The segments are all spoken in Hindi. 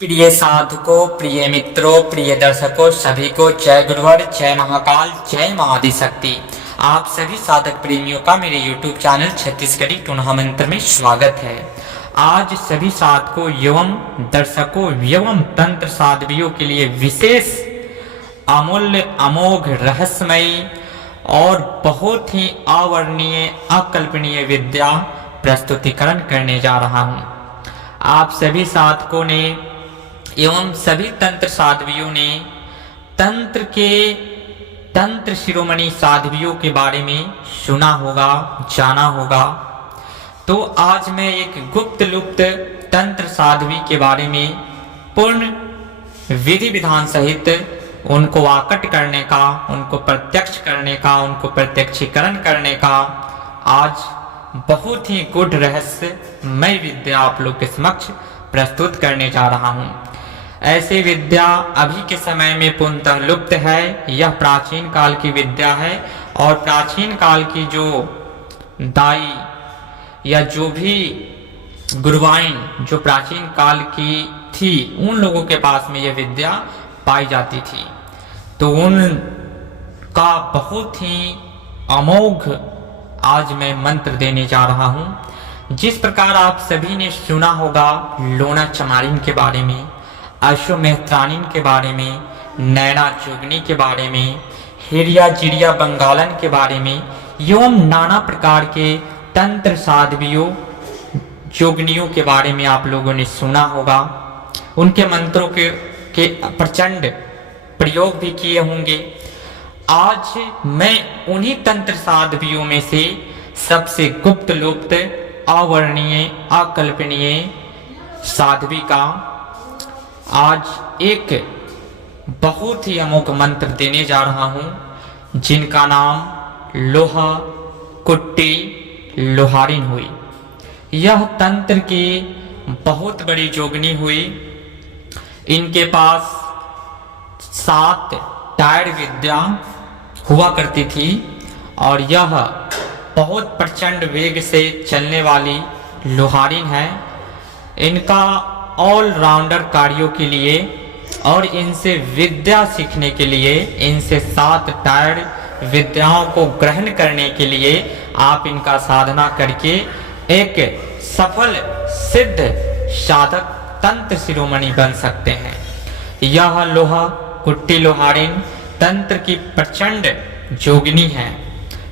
प्रिय साधकों, प्रिय मित्रों, प्रिय दर्शकों, सभी को जय गुरुवर, जय महाकाल, जय मां आदिशक्ति। आप सभी साधक प्रेमियों का मेरे YouTube चैनल छत्तीसगढ़ी टूना मंत्र में स्वागत है। आज सभी साधकों एवं दर्शकों एवं तंत्र साधवियों के लिए विशेष अमूल्य, अमोघ, रहस्यमयी और बहुत ही अवर्णनीय, अकल्पनीय विद्या प्रस्तुतिकरण करने जा रहा हूँ। आप सभी साधकों ने एवं सभी तंत्र साध्वियों ने तंत्र शिरोमणि साध्वियों के बारे में सुना होगा, जाना होगा। तो आज मैं एक गुप्त लुप्त तंत्र साध्वी के बारे में पूर्ण विधि विधान सहित उनको आकट करने का, उनको प्रत्यक्ष करने का, उनको प्रत्यक्षीकरण करने का आज बहुत ही गूढ़ रहस्यमय विद्या आप लोग के समक्ष प्रस्तुत करने जा रहा हूँ। ऐसी विद्या अभी के समय में पूर्णतः लुप्त है। यह प्राचीन काल की विद्या है और प्राचीन काल की जो दाई या जो भी गुरुवाइन जो प्राचीन काल की थी, उन लोगों के पास में यह विद्या पाई जाती थी। तो उनका बहुत ही अमोघ आज मैं मंत्र देने जा रहा हूं। जिस प्रकार आप सभी ने सुना होगा लोना चमारिन के बारे में, अश्वमेहत्रानिन के बारे में, नैना जोगनी के बारे में, हिरिया जिरिया बंगालन के बारे में एवं नाना प्रकार के तंत्र साध्वियों जोगनियों के बारे में आप लोगों ने सुना होगा। उनके मंत्रों के प्रचंड प्रयोग भी किए होंगे। आज मैं उन्हीं तंत्र साध्वियों में से सबसे गुप्त लुप्त, अवर्णनीय, अकल्पनीय साध्वी का आज एक बहुत ही अमोघ मंत्र देने जा रहा हूं, जिनका नाम लोहा कुट्टी लोहारिन हुई। यह तंत्र की बहुत बड़ी जोगनी हुई। इनके पास 7 टायर विद्या हुआ करती थी और यह बहुत प्रचंड वेग से चलने वाली लोहारिन है। इनका ऑलराउंडर कार्यों के लिए और इनसे विद्या सीखने के लिए, इनसे 7 टायर विद्याओं को ग्रहण करने के लिए आप इनका साधना करके एक सफल सिद्ध साधक तंत्र शिरोमणि बन सकते हैं। यह लोहा कुट्टी लोहारिन तंत्र की प्रचंड जोगिनी है।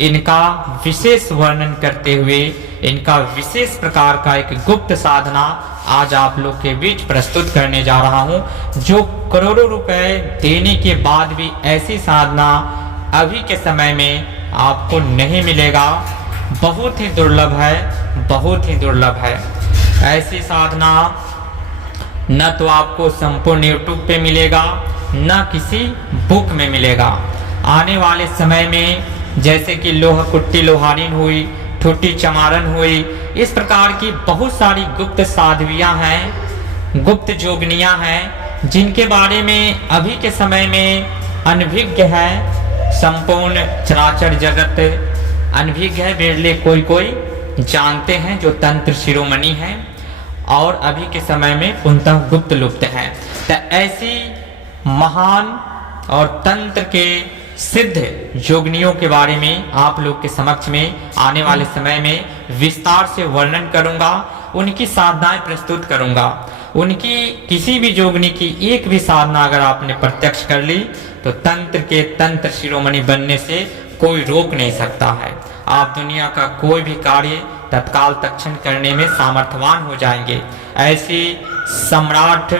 इनका विशेष वर्णन करते हुए इनका विशेष प्रकार का एक गुप्त साधना आज आप लोग के बीच प्रस्तुत करने जा रहा हूं, जो करोड़ों रुपए देने के बाद भी ऐसी साधना अभी के समय में आपको नहीं मिलेगा। बहुत ही दुर्लभ है, बहुत ही दुर्लभ है। ऐसी साधना न तो आपको संपूर्ण YouTube पे मिलेगा, न किसी बुक में मिलेगा। आने वाले समय में जैसे कि लोहा कुट्टी लोहारिन हुई, ठुट्टी चमारन हुई, इस प्रकार की बहुत सारी गुप्त साध्वियां हैं, गुप्त जोगनियां हैं, जिनके बारे में अभी के समय में अनभिज्ञ है। संपूर्ण चराचर जगत अनभिज्ञ है। बिरले कोई जानते हैं जो तंत्र शिरोमणि हैं और अभी के समय में पूर्णतः गुप्त लुप्त है। तो ऐसी महान और तंत्र के सिद्ध जोगनियों के बारे में आप लोग के समक्ष में आने वाले समय में विस्तार से वर्णन करूंगा। उनकी साधनाएं प्रस्तुत करूंगा। उनकी किसी भी जोगनी की एक भी साधना अगर आपने प्रत्यक्ष कर ली तो तंत्र के तंत्र शिरोमणि बनने से कोई रोक नहीं सकता है। आप दुनिया का कोई भी कार्य तत्काल तत्क्षण करने में सामर्थ्यवान हो जाएंगे। ऐसी सम्राट,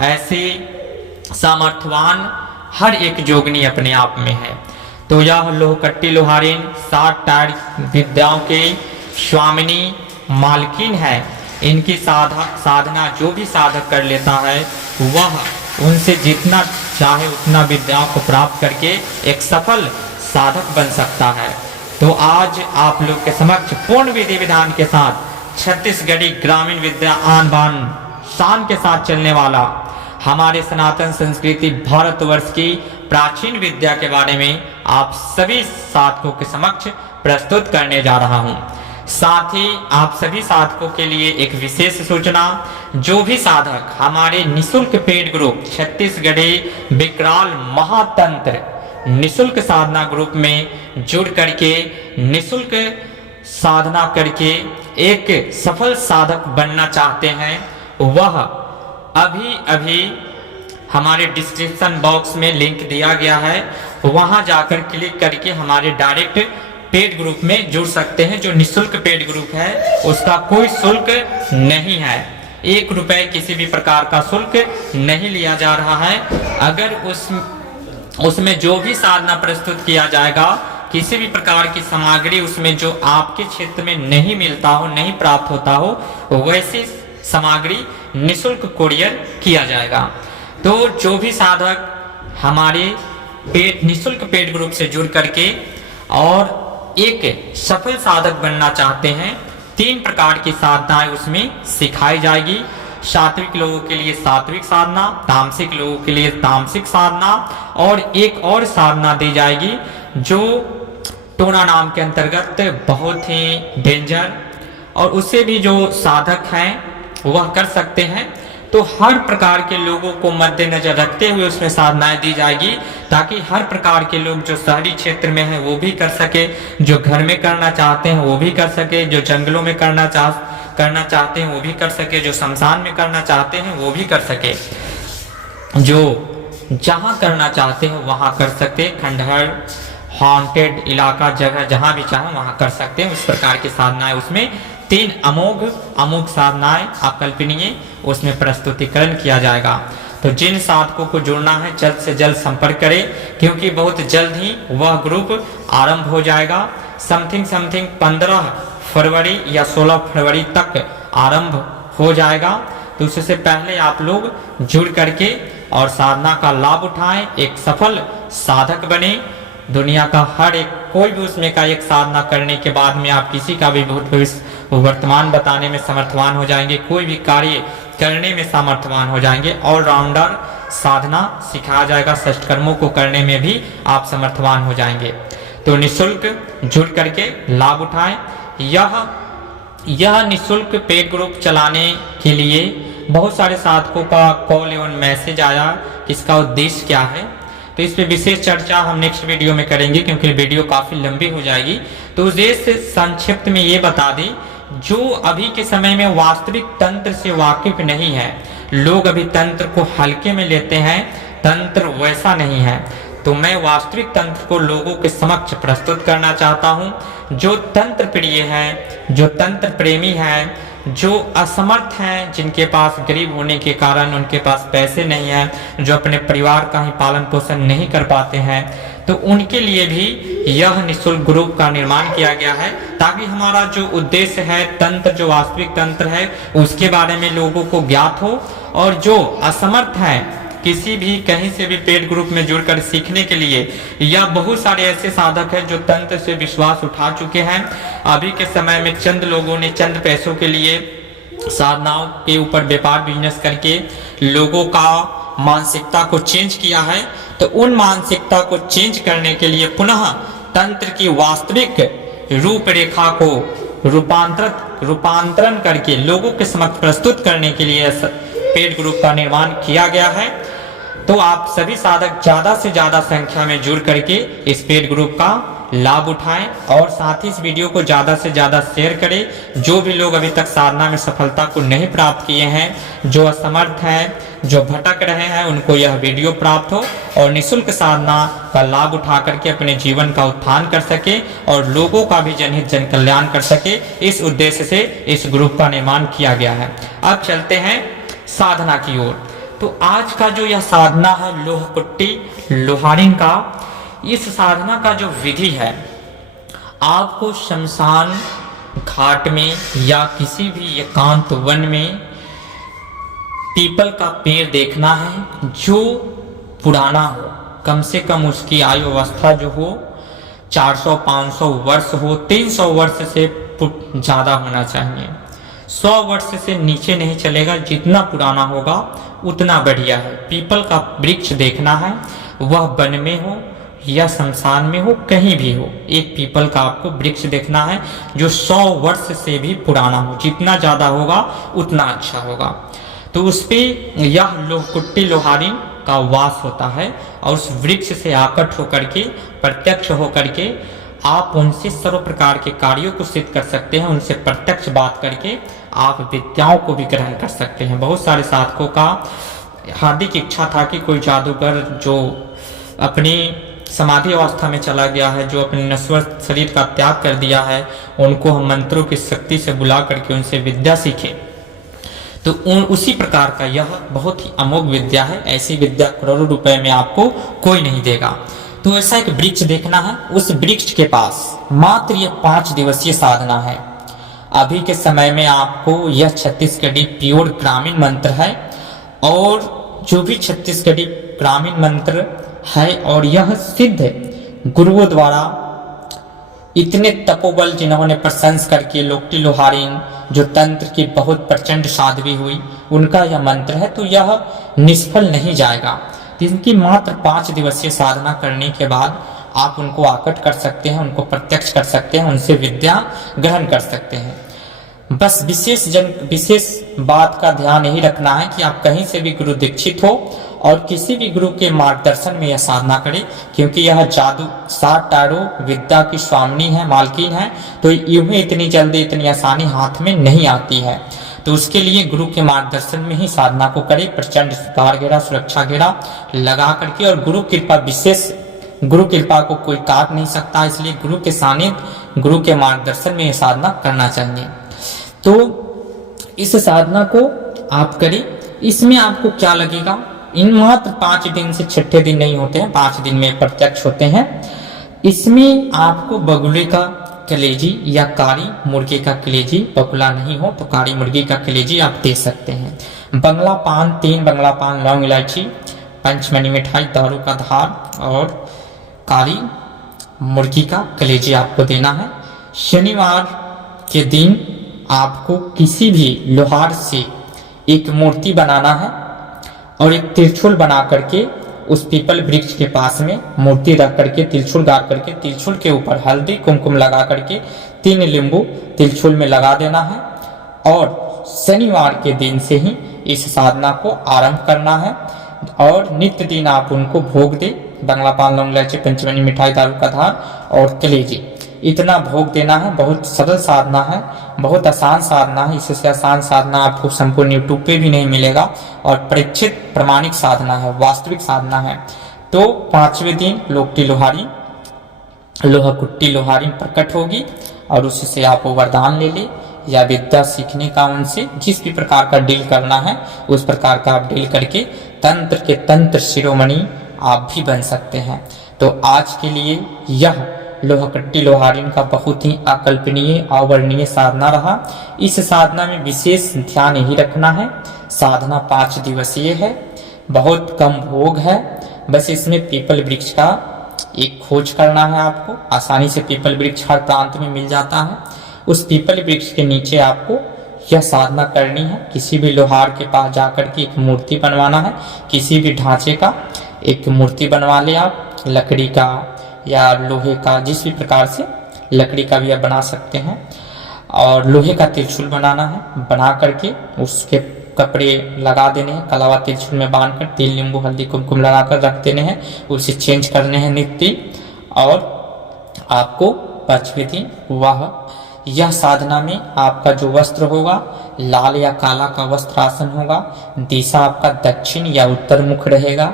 ऐसी सामर्थ्यवान हर एक जोगनी अपने आप में है। तो यह लोहकट्टी लोहारिन 7 टायर विद्याओं के स्वामिनी मालकिन है। इनकी साधना जो भी साधक कर लेता है वह उनसे जितना चाहे उतना विद्याओं को प्राप्त करके एक सफल साधक बन सकता है। तो आज आप लोग के समक्ष पूर्ण विधि विधान के साथ छत्तीसगढ़ी ग्रामीण विद्या आन बान शान के साथ चलने वाला हमारे सनातन संस्कृति भारतवर्ष की प्राचीन विद्या के बारे में आप सभी साधकों के समक्ष प्रस्तुत करने जा रहा हूं। साथ ही आप सभी साधकों के लिए एक विशेष सूचना, जो भी साधक हमारे निशुल्क पेड ग्रुप छत्तीसगढ़ी विकराल महातंत्र निशुल्क साधना ग्रुप में जुड़ करके निशुल्क साधना करके एक सफल साधक बनना चाहते हैं, वह अभी अभी हमारे डिस्क्रिप्शन बॉक्स में लिंक दिया गया है, वहां जाकर क्लिक करके हमारे डायरेक्ट पेड ग्रुप में जुड़ सकते हैं। जो निशुल्क पेड ग्रुप है उसका कोई शुल्क नहीं है, 1 रुपए किसी भी प्रकार का शुल्क नहीं लिया जा रहा है। अगर उसमें जो भी साधना प्रस्तुत किया जाएगा, किसी भी प्रकार की सामग्री उसमें जो आपके क्षेत्र में नहीं मिलता हो, नहीं प्राप्त होता हो, वैसी सामग्री निशुल्क कुरियर किया जाएगा। तो जो भी साधक हमारे निशुल्क पेड ग्रुप से जुड़ करके और एक सफल साधक बनना चाहते हैं, 3 प्रकार की साधनाएं उसमें सिखाई जाएगी। सात्विक लोगों के लिए सात्विक साधना, तामसिक लोगों के लिए तामसिक साधना, और एक और साधना दी जाएगी जो टोना नाम के अंतर्गत बहुत ही डेंजर, और उससे भी जो साधक हैं वह कर सकते हैं। तो हर प्रकार के लोगों को मद्देनजर रखते हुए उसमें साधनाएं दी जाएगी, ताकि हर प्रकार के लोग जो शहरी क्षेत्र में हैं वो भी कर सके, जो घर में करना चाहते हैं वो भी कर सके, जो जंगलों में करना चाहते हैं वो भी कर सके, जो शमशान में करना चाहते हैं वो भी कर सके, जो जहां करना चाहते हैं वहां कर सकते, खंडहर हॉन्टेड इलाका जगह जहां भी चाहें वहां कर सकते हैं। उस प्रकार की साधनाएं उसमें 3 अमोघ साधनाएं अकल्पनीय उसमें प्रस्तुतिकरण किया जाएगा। तो जिन साधकों को जुड़ना है जल्द से जल्द संपर्क करें, क्योंकि बहुत जल्द ही वह ग्रुप आरंभ हो जाएगा। समथिंग 15 फरवरी या 16 फरवरी तक आरंभ हो जाएगा। तो उससे पहले आप लोग जुड़ करके और साधना का लाभ उठाएं, एक सफल साधक बने। दुनिया का हर एक कोई भी उसमें का एक साधना करने के बाद में आप किसी का भी भूत भविष्य वर्तमान बताने में समर्थवान हो जाएंगे, कोई भी कार्य करने में समर्थवान हो जाएंगे। ऑलराउंडर साधना सिखाया जाएगा, षष्ठकर्मों को करने में भी आप समर्थवान हो जाएंगे। तो निशुल्क जुड़ करके लाभ उठाएं। यह निशुल्क पेड ग्रुप चलाने के लिए बहुत सारे साधकों का कॉल एवं मैसेज आया, इसका उद्देश्य क्या है, तो इस पे विशेष चर्चा हम नेक्स्ट वीडियो में करेंगे, क्योंकि वीडियो काफी लंबी हो जाएगी। तो उद्देश्य संक्षिप्त में ये बता दें, जो अभी के समय में वास्तविक तंत्र से वाकिफ नहीं है, लोग अभी तंत्र को हल्के में लेते हैं, तंत्र वैसा नहीं है। तो मैं वास्तविक तंत्र को लोगों के समक्ष प्रस्तुत करना चाहता हूं। जो तंत्र प्रिय हैं, जो तंत्र प्रेमी हैं, जो असमर्थ हैं, जिनके पास गरीब होने के कारण उनके पास पैसे नहीं हैं, जो अपने परिवार का ही पालन पोषण नहीं कर पाते हैं, तो उनके लिए भी यह निःशुल्क ग्रुप का निर्माण किया गया है, ताकि हमारा जो उद्देश्य है, तंत्र जो वास्तविक तंत्र है उसके बारे में लोगों को ज्ञात हो। और जो असमर्थ हैं, किसी भी कहीं से भी पेड ग्रुप में जुड़कर सीखने के लिए, या बहुत सारे ऐसे साधक हैं जो तंत्र से विश्वास उठा चुके हैं, अभी के समय में चंद लोगों ने चंद पैसों के लिए साधनाओं के ऊपर व्यापार बिजनेस करके लोगों का मानसिकता को चेंज किया है। तो उन मानसिकता को चेंज करने के लिए पुनः तंत्र की वास्तविक रूपरेखा को रूपांतरण करके लोगों के समक्ष प्रस्तुत करने के लिए पेड ग्रुप का निर्माण किया गया है। तो आप सभी साधक ज्यादा से ज्यादा संख्या में जुड़ करके इस पेड ग्रुप का लाभ उठाएं, और साथ ही इस वीडियो को ज्यादा से ज्यादा शेयर करें। जो भी लोग अभी तक साधना में सफलता को नहीं प्राप्त किए हैं, जो असमर्थ हैं, जो भटक रहे हैं, उनको यह वीडियो प्राप्त हो और निःशुल्क साधना का लाभ उठा करके अपने जीवन का उत्थान कर सके और लोगों का भी जनहित जन कल्याण कर सके। इस उद्देश्य से इस ग्रुप का निर्माण किया गया है। अब चलते हैं साधना की ओर। तो आज का जो यह साधना है लोहकुट्टी लोहारिन का, इस साधना का जो विधि है, आपको शमशान घाट में या किसी भी एकांत वन में पीपल का पेड़ देखना है जो पुराना हो, कम से कम उसकी आयु अवस्था जो हो 400-500 वर्ष हो, 300 वर्ष से ज़्यादा होना चाहिए। 100 वर्ष से नीचे नहीं चलेगा, जितना पुराना होगा उतना बढ़िया है। पीपल का वृक्ष देखना है, वह वन में हो या शमशान में हो, कहीं भी हो, एक पीपल का आपको वृक्ष देखना है जो 100 वर्ष से भी पुराना हो। जितना ज़्यादा होगा उतना अच्छा होगा। तो उस पे यह लोहकुट्टी लोहारिन का वास होता है और उस वृक्ष से आकट होकर के, प्रत्यक्ष होकर के आप उनसे सर्व प्रकार के कार्यों को सिद्ध कर सकते हैं। उनसे प्रत्यक्ष बात करके आप विद्याओं को भी ग्रहण कर सकते हैं। बहुत सारे साधकों का हार्दिक इच्छा था कि कोई जादूगर जो अपनी समाधि अवस्था में चला गया है, जो अपने नश्वर शरीर का त्याग कर दिया है, उनको हम मंत्रों की शक्ति से बुला करके उनसे विद्या सीखे। तो उसी प्रकार का यह बहुत ही अमोघ विद्या है। ऐसी विद्या करोड़ों रुपए में आपको कोई नहीं देगा। तो ऐसा एक वृक्ष देखना है। उस वृक्ष के पास मात्र ये 5 दिवसीय साधना है। अभी के समय में आपको यह छत्तीसगढ़ी प्योर ग्रामीण मंत्र है और जो भी छत्तीसगढ़ी ग्रामीण मंत्र है और यह सिद्ध गुरुओं द्वारा इतने तपोबल जिन्होंने प्रशंस करके लोकटी लोहारिन जो तंत्र की बहुत प्रचंड साध्वी हुई, उनका यह मंत्र है। तो यह निष्फल नहीं जाएगा। इनकी मात्र 5 दिवसीय साधना करने के बाद आप उनको आकट कर सकते हैं, उनको प्रत्यक्ष कर सकते हैं, उनसे विद्या ग्रहण कर सकते हैं। बस विशेष बात का ध्यान यही रखना है कि आप कहीं से भी गुरु दीक्षित हो और किसी भी गुरु के मार्गदर्शन में यह साधना करें, क्योंकि यह जादू 60 टारो विद्या की स्वामिनी है, मालकिन है। तो यूं ही इतनी जल्दी इतनी आसानी हाथ में नहीं आती है। तो उसके लिए गुरु के मार्गदर्शन में ही साधना को करें। प्रचंड सुधार घेरा, सुरक्षा घेरा लगा करके, और गुरु कृपा विशेष, गुरु कृपा को कोई काट नहीं सकता, इसलिए गुरु के सानिध्य, गुरु के मार्गदर्शन में यह साधना करना चाहिए। तो इस साधना को आप करें। इसमें आपको क्या लगेगा, इन मात्र 5 दिन से 6ठे दिन नहीं होते हैं, 5 दिन में प्रत्यक्ष होते हैं। इसमें आपको बगुले का कलेजी या कारी मुर्गे का कलेजी, बगुला नहीं हो तो कारी मुर्गी का कलेजी आप दे सकते हैं। बंगला पान 3 बंगला पान, लौंग इलायची, पंचमनी मिठाई, दारू का धार और कारी मुर्गी का कलेजी आपको देना है। शनिवार के दिन आपको किसी भी लोहार से एक मूर्ति बनाना है और एक त्रिशूल बना करके उस पीपल वृक्ष के पास में मूर्ति रख करके त्रिशूल गाड़ करके त्रिशूल के ऊपर हल्दी कुमकुम लगा करके 3 नींबू त्रिशूल में लगा देना है और शनिवार के दिन से ही इस साधना को आरंभ करना है। और नित्य दिन आप उनको भोग दे, बंगला पान, लौंग इलायची, पंचमनी मिठाई, दारू का धार और कलेजी, इतना भोग देना है। बहुत सरल साधना है, बहुत आसान साधना है। इससे आसान साधना आपको संपूर्ण यूट्यूब पे भी नहीं मिलेगा और परीक्षित प्रमाणिक साधना है, वास्तविक साधना है। तो 5वें दिन लोकटी लोहारी, लोहकुट्टी लोहारी प्रकट होगी और उससे आप वरदान ले ले या विद्या सीखने का उनसे जिस भी प्रकार का डील करना है उस प्रकार का आप डील करके तंत्र के तंत्र शिरोमणि आप भी बन सकते हैं। तो आज के लिए यह लोहकुट्टी लोहारिन का बहुत ही अकल्पनीय अवर्णनीय साधना रहा। इस साधना में विशेष ध्यान यही रखना है, साधना 5 दिवसीय है, बहुत कम भोग है। बस इसमें पीपल वृक्ष का एक खोज करना है आपको। आसानी से पीपल वृक्ष हर प्रांत में मिल जाता है। उस पीपल वृक्ष के नीचे आपको यह साधना करनी है। किसी भी लोहार के पास जाकर के एक मूर्ति बनवाना है, किसी भी ढांचे का एक मूर्ति बनवा ले आप, लकड़ी का या लोहे का, जिस भी प्रकार से, लकड़ी का भी आप बना सकते हैं। और लोहे का त्रिशूल बनाना है, बना करके उसके कपड़े लगा देने हैं, कलावा त्रिशूल में बांध कर तिल नींबू हल्दी कुमकुम लगा कर रख देने हैं, उसे चेंज करने हैं नित्य। और आपको 5वें दिन यह साधना में आपका जो वस्त्र होगा लाल या काला का वस्त्र आसन होगा, दिशा आपका दक्षिण या उत्तर मुख रहेगा।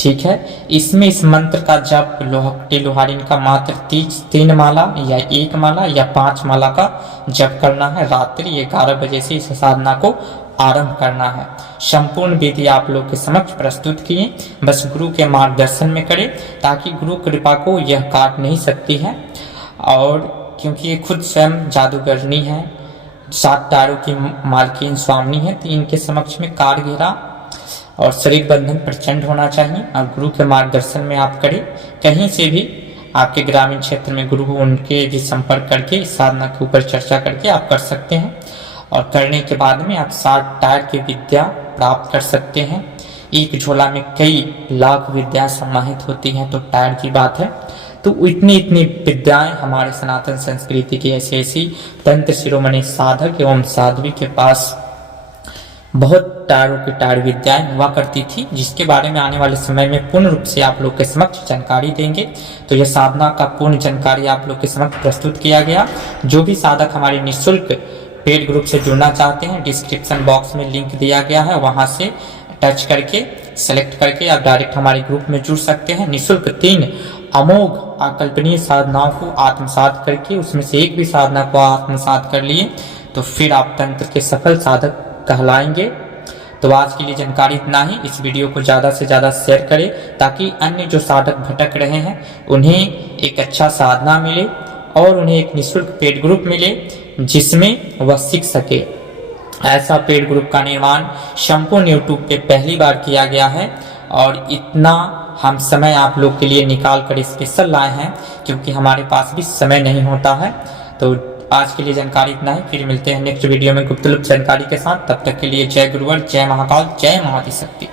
ठीक है। इसमें इस मंत्र का जप लोहकुट्टी लोहारिन का मात्र 3 माला या 1 माला या 5 माला का जप करना है। रात्रि 11 बजे से इस साधना को आरंभ करना है। संपूर्ण विधि आप लोग के समक्ष प्रस्तुत किए, बस गुरु के मार्गदर्शन में करें, ताकि गुरु कृपा को यह काट नहीं सकती है। और क्योंकि ये खुद स्वयं जादूगरनी है, 7 तारों की मालकिन स्वामिनी है, तो इनके समक्ष में कार घेरा और शरीर बंधन प्रचंड होना चाहिए। और गुरु के मार्गदर्शन में आप करें। कहीं से भी आपके ग्रामीण क्षेत्र में गुरु हो, उनके भी संपर्क करके इस साधना के ऊपर चर्चा करके आप कर सकते हैं। और करने के बाद में आप 60 टायर की विद्या प्राप्त कर सकते हैं। एक झोला में कई लाख विद्याएं समाहित होती हैं तो टायर की बात है। तो इतनी इतनी विद्याएं हमारे सनातन संस्कृति की ऐसी ऐसी तंत्र शिरोमणि साधक एवं साध्वी के पास बहुत टायरों की टायर विद्याएं हुआ करती थी, जिसके बारे में आने वाले समय में पूर्ण रूप से आप लोग के समक्ष जानकारी देंगे। तो यह साधना का पूर्ण जानकारी आप लोग के समक्ष प्रस्तुत किया गया। जो भी साधक हमारे निःशुल्क पेड ग्रुप से जुड़ना चाहते हैं, डिस्क्रिप्शन बॉक्स में लिंक दिया गया है, वहां से टच करके सेलेक्ट करके आप डायरेक्ट हमारे ग्रुप में जुड़ सकते हैं। निःशुल्क 3 अमोघ अकल्पनीय साधनाओं को आत्मसात करके उसमें से एक भी साधना को आत्मसात कर लिए तो फिर आप तंत्र के सफल साधक कहलाएंगे। तो आज के लिए जानकारी इतना ही। इस वीडियो को ज़्यादा से ज़्यादा शेयर करें ताकि अन्य जो साधक भटक रहे हैं उन्हें एक अच्छा साधना मिले और उन्हें एक निःशुल्क पेड ग्रुप मिले जिसमें वह सीख सके। ऐसा पेड ग्रुप का निर्माण संपूर्ण यूट्यूब पे पहली बार किया गया है और इतना हम समय आप लोग के लिए निकाल कर स्पेशल लाए हैं क्योंकि हमारे पास भी समय नहीं होता है। तो आज के लिए जानकारी इतना ही, फिर मिलते हैं नेक्स्ट वीडियो में गुप्त जानकारी के साथ। तब तक के लिए जय गुरुवर, जय महाकाल, जय महाआदिशक्ति।